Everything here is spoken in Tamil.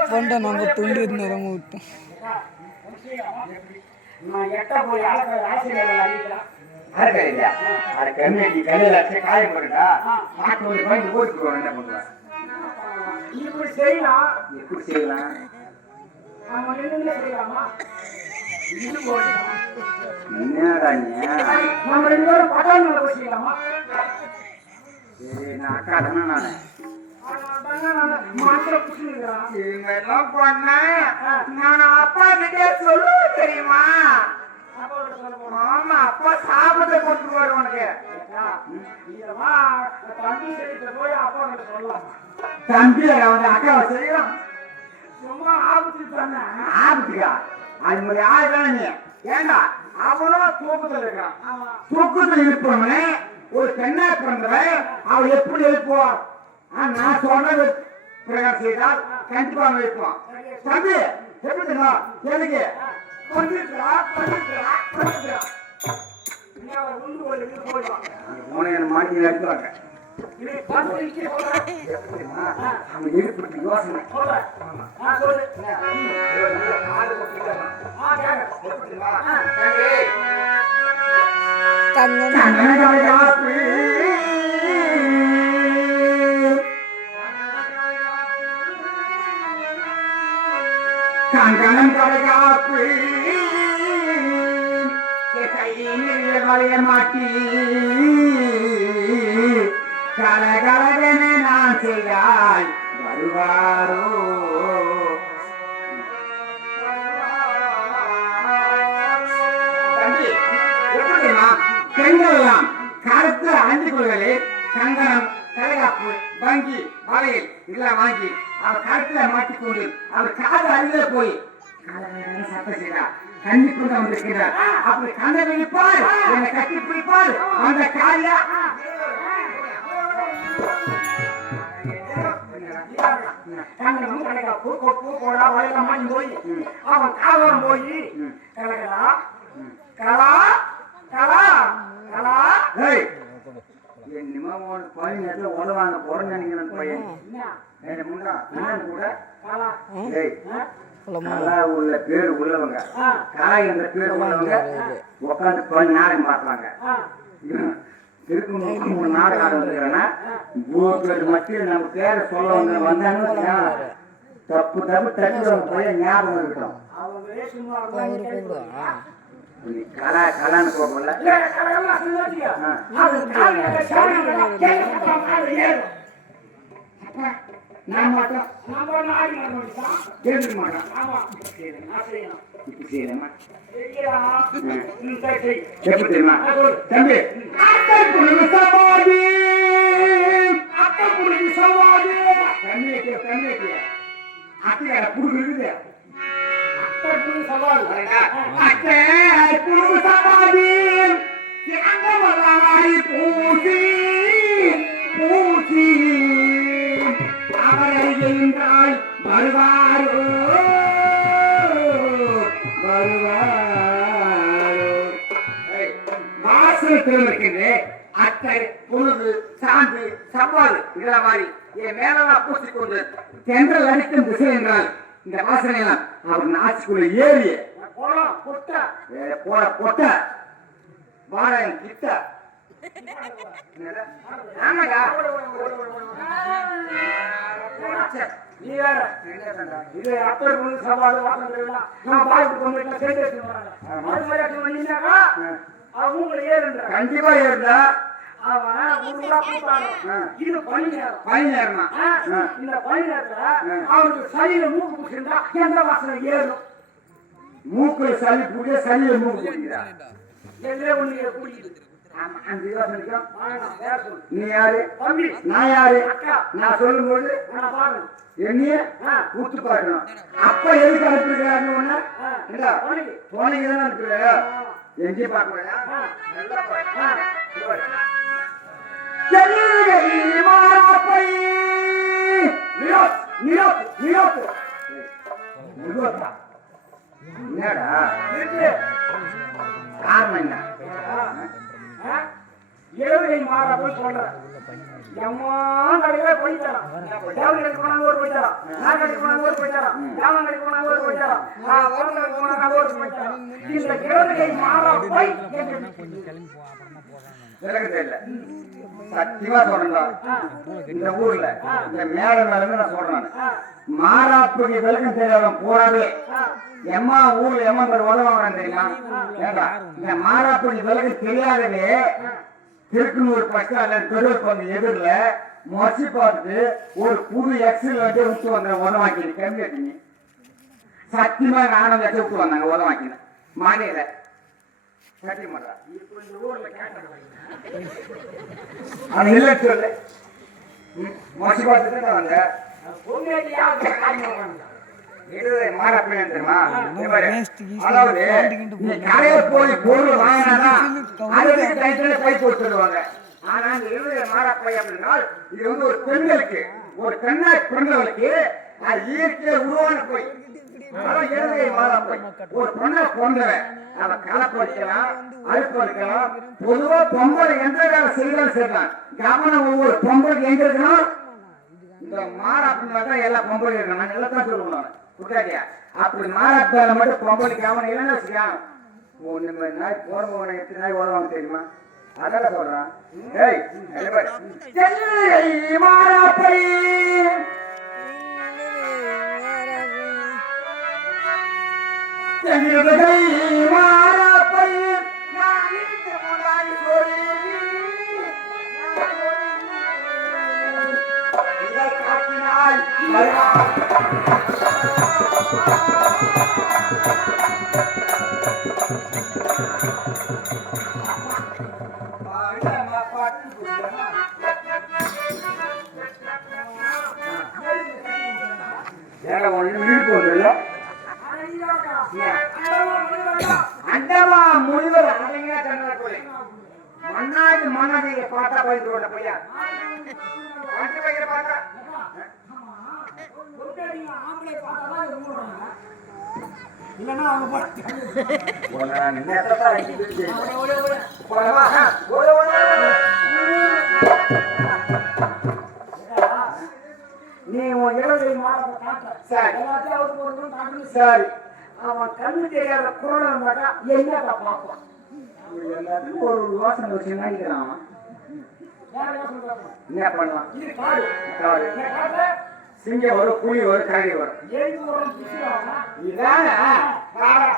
తప్పంటే నాకు తుండి నెరమవుతాం இப்படி செய்யலாம் எப்படி செய்யலாம் நம்ம ரெண்டு பேரும் பட்டாளி செய்யலாமா நான் அக்கா தானே நானு அப்பா கிட்டே சொல்லுவ தெரியுமா ஆமா அப்பா சாப்பிட்டு கொண்டு வரும் உனக்கு தம்பி வந்து அக்காவை செய்யலாம் சும்மா ஆபத்துக்கு ஆபத்துக்கா அது மாதிரி ஆயுதான் நீ ஏண்டா அவனும் தூக்கத்தில் இருக்கான் தூக்கத்தில் இருப்பவனே ஒரு பெண்ணா பிறந்தவன் அவள் எப்படி எழுப்புவான் நான் சொன்னது பிரகாரம் செய்தால் கண்டிப்பா வைப்போம் தம்பி எப்படிங்களா எனக்கு மாட்டி நடத்துவாங்க யோசனை கங்கணம் கடைகாப்பு வளைய மாட்டி கலகலவென நான் செய்தால் வருவாரோ பெண்களெல்லாம் கருத்து அணிந்து கொள்வதிலே கங்கணம் கலைகாப்பு வங்கி வளையல் இதெல்லாம் வாங்கி அவர் கருத்துல மாட்டிக்கொண்டு அவர் காது அருகில போய் சத்தம் செய்தார் கண்ணி கொண்டு வந்திருக்கிறார் அப்படி கண்ணை விழிப்பார் என்னை கட்டி பிடிப்பார் அந்த காரியா அவன் காவலம் போய் கலகலா கலா கலா கலா என்னமோ பையன் உதவாங்க பிறந்த நினைக்கிறேன் பையன் உள்ள பேர் உள்ளவங்க கலா என்ற பேர் உள்ளவங்க உட்காந்து கொஞ்ச நேரம் பார்ப்பாங்க திருப்பி 3 நாடகம் ஆரம்பிக்கிறேன்னா மத்தியில் நம்ம பேரை சொல்ல வந்தாங்க தப்பு தப்பு தட்டு பையன் ஞாபகம் இருக்கட்டும் கலா கலான்னு போகல நான் மாட்டோம் எப்படி தெரியுமா தம்பி அத்தையார புடுங்குது சவால் பூசி பூசி அவரை என்றால் வருவாரோ வருவாரோ வாசல் இருக்கின்றே அத்தை பொழுது சாந்து சவால் இதெல்லாம் மாதிரி என் மேலெல்லாம் பூசிக்கொண்டு தென்றல் அடிக்கும் திசை என்றால் இந்த வாசனை எல்லாம் அவர் நாச்சுக்குள்ள ஏறிய போட பொட்ட வாழன் கிட்ட ஆமாடா நீ வேற இது அப்பர் சவால் வாசனை நான் பாய்க்கு அவங்க ஏறுன்ற கண்டிப்பா ஏறுண்டா மூக்குல சளி புடிய சளியில மூக்கு எதிரே ஒண்ணு கூட்டிட்டு ஆமா, அந்த விசுவாசம் நிற்கும். வாங்கடா, வேற சொல்லு. நீ யாரு? தம்பி நான் யாரு? அக்கா நான் சொல்லும்போது நான் பாருங்க என்னைய கூத்து பார்க்கணும். அப்ப எதுக்கு அனுப்பிருக்கிறாருன்னு ஒண்ணு இல்ல, போனீங்க தானே அனுப்புறாரு. எங்கேயும் பார்க்க முடியா? நல்லா பாரு. செல்லுகை மாறாப்பை. நிரோத், நிரோத், நிரோத். நிரோத்தா? என்னடா காரணம் என்ன? ஏழை மாறா போய் சொல்றேன் எம்மா கடையில போயிட்டாராம் தேவன் கடைக்கு போனாங்க ஒரு போயிட்டாராம் நான் கடைக்கு போனாங்க ஒரு போயிட்டாராம் தேவன் கடைக்கு போனாங்க ஒரு போயிட்டாராம் நான் கடைக்கு போனாங்க ஒரு போயிட்டாராம் இந்த ஏழை மாறா போய் விலகு தெரியல. சத்தியமா சொல்றேன், இந்த ஊர்ல இந்த மேல மேல நான் சொல்றேன், மாறாப்புக்கு விலகம் தெரியாதவன் போறாவே எம்மா ஊர்ல எம்மா பேர் உதவாங்க தெரியுமா? ஏண்டா இந்த மாறாப்புக்கு விலகம் தெரியாதவே திருக்குனூர் பஸ் அல்லது பெருவர் பங்கு எதிரில மொசி பார்த்து ஒரு புது எக்ஸில் வந்து விட்டு வந்த உதவாக்கினு கம்மி வச்சுங்க. சத்தியமா நானும் வச்சு விட்டு வந்தாங்க உதவாக்கினு மாநில சத்தியம் பண்றா. இப்ப இந்த ஊர்ல கேட்டாங்க அது இல்ல சொல்லு. மொசி பார்த்துட்டு நான் வந்தேன். பொங்கலியா மாறாப்பேன் தெரியுமா? அதாவது நீ கடையில போய் பொருள் வாங்கினாதான் அதுக்கு டைட்டில பை போட்டு சொல்லுவாங்க. ஆனா இந்த எழுதிய மாறாப்பை அப்படின்னா இது வந்து ஒரு பெண்களுக்கு, ஒரு பெண்ணாய் பிறந்தவளுக்கு அது இயற்கையை உருவான போய் அதான் எழுதிய மாறாப்பை. ஒரு பெண்ணை கொண்டவன் அவ களப்பறிக்கலாம், அழுப்பு இருக்கலாம். பொதுவா பொம்பளை எந்த வேலை செய்யலாம் செய்யலாம். கவனம் ஒவ்வொரு பொம்பளைக்கு எங்க இருக்கணும்? இந்த மாறாப்புல தான் எல்லா பொம்பளை இருக்கணும். நான் எல்லாம் தான் சொல்லுவேன் குட்டாடியா. அப்படி மாறாப்பால மட்டும் பொம்பளை கவனம் இல்லைன்னு வச்சுக்கலாம். ஒண்ணு நாய் போறவங்க எத்தனை நாய் ஓடுவாங்க தெரியுமா? அதான் சொல்றான். ஏய் மாறாப்பை மாறாப்பை அண்டமா முனிவர் மன்னாடி மன்னதியை பார்த்தா போயிட்டு பையா பார்த்தா இல்லன்னா அவங்க நீ உன் இளவை மாறப்ப காட்டுற எல்லாத்தையும் அவருக்கு பொருளும் காட்டணும். சரி, அவன் கண்ணு தெரியாத குரல் இருந்தாக்கா என்ன பார்ப்பான். எல்லாத்துக்கும் ஒரு யோசனை வச்சு நினைக்கிறான். என்ன பண்ணலாம்? இது காடு காடு. இந்த காட்டுல சிங்கம் வரும், புலி வரும், கரடி வரும். ஏழு வரும் இதான ஆமா